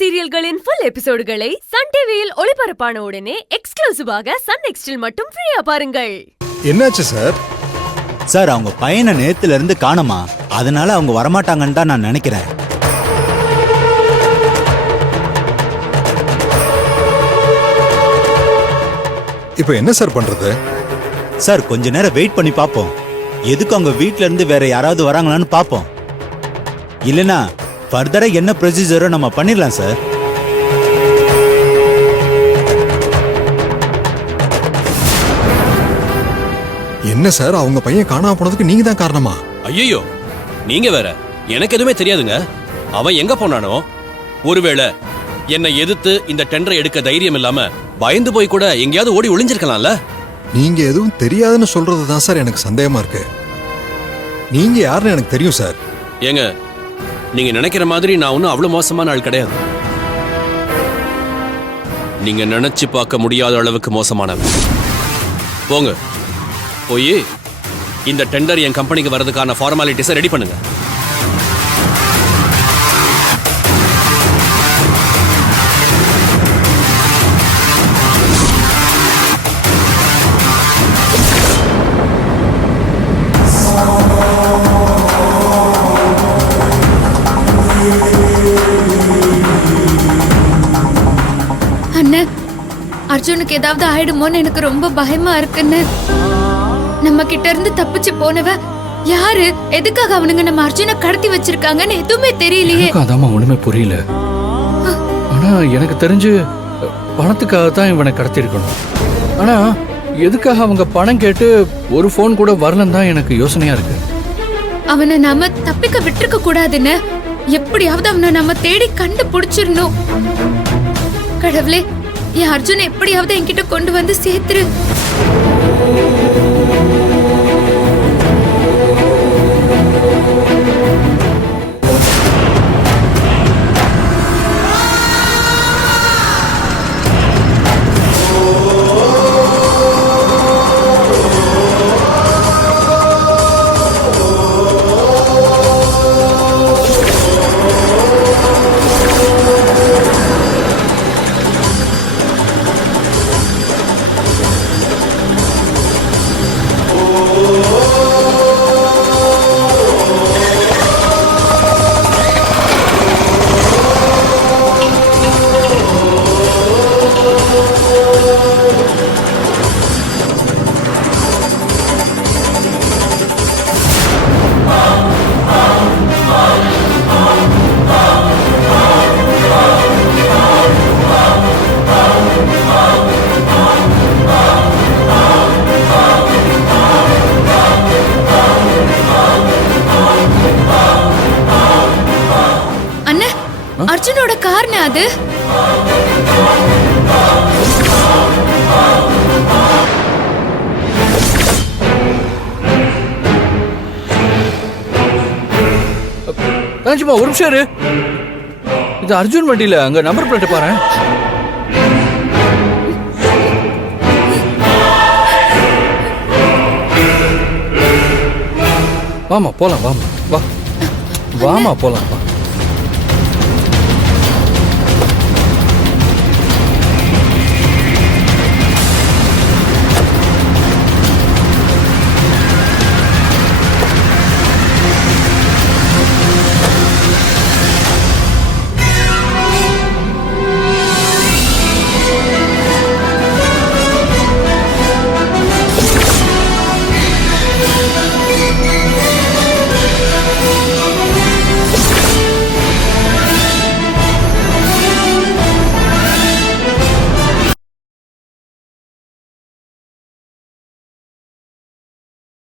சீரியல்களின் full எபிசோடுகளை Sun டிவியில் ஒளிபரப்பான உடனே எக்ஸ்க்ளூசிவாக சன் நெக்ஸ்டில் மட்டும் ஃப்ரீயா பாருங்கள். என்னாச்சு சார்? சார் அவங்க பையனை நேத்துல இருந்து காணோமா, அதனால அவங்க வரமாட்டாங்கன்னு தான் நான் நினைக்கிறேன். இப்போ என்ன சார் பண்றது? சார் கொஞ்ச நேரம் வெயிட் பண்ணி பாப்போம். எதுக்கு அவங்க வீட்ல இருந்து வேற யாராவது வராங்களான்னு பாப்போம். இல்லனா ஃபர்தரா என்ன ப்ரொசீஜரோ நம்ம பண்ணிடலாம் சார். என்ன சார், அவங்க பையன் காணாம போனதுக்கு நீங்க தான் காரணமா? ஐயோ, நீங்க வேற. எனக்கு எதுவுமே தெரியாதுங்க. அவன் எங்க போனானோ, ஒருவேளை என்னை எதிர்த்து இந்த டெண்டரை எடுக்க தைரியம் இல்லாம பயந்து போய் கூட எங்கேயாவது ஓடி ஒளிஞ்சிருக்கலாம்ல. நீங்க எதுவும் தெரியாதுன்னு சொல்றதுதான் சார் எனக்கு சந்தேகமா இருக்கு. நீங்க யாருன்னு எனக்கு தெரியும் சார். ஏங்க, நீங்க நினைக்கிற மாதிரி நான் ஒன்னும் அவ்வளவு மோசமான ஆள் கிடையாது. நீங்க நினைச்சு பார்க்க முடியாத அளவுக்கு மோசமானவன். போங்க, போய் இந்த டெண்டர் என் கம்பெனிக்கு வரதுக்கான ஃபார்மாலிட்டிஸை ரெடி பண்ணுங்க. அர்ஜுனுக்கு ஏதாவது ஆயிடுமோன்னு எனக்கு ரொம்ப பயமா இருக்குன்னு. நம்ம கிட்ட இருந்து தப்பிச்சு போனவ யாரு, எதுக்காக அவனுங்க நம்ம அர்ஜுனை கடத்தி வச்சிருக்காங்கன்னு எதுவுமே தெரியலையே. அதாம்மா ஒண்ணுமே புரியல. ஆனா எனக்கு தெரிஞ்சு பணத்துக்காக தான் இவனை கடத்தி இருக்கணும். ஆனா எதுக்காக அவங்க பணம் கேட்டு ஒரு போன் கூட வரலன்னு தான் எனக்கு யோசனையா இருக்கு. அவனை நாம தப்பிக்க விட்டுருக்க கூடாதுன்னு, எப்படியாவது அவனை நம்ம தேடி கண்டுபிடிச்சிடணும். கடவுளே, என் அர்ஜுன் எப்படியாவது என்கிட்ட கொண்டு வந்து சேர்த்துரு. அர்ஜுனோட கார்னு அது. ஒரு நிமிஷம் இரு. இது அர்ஜுன் வண்டியில, அங்க நம்பர் பிளேட் பாரு. வாமா போலாம், வாமா வா, வாமா போலாம் வா.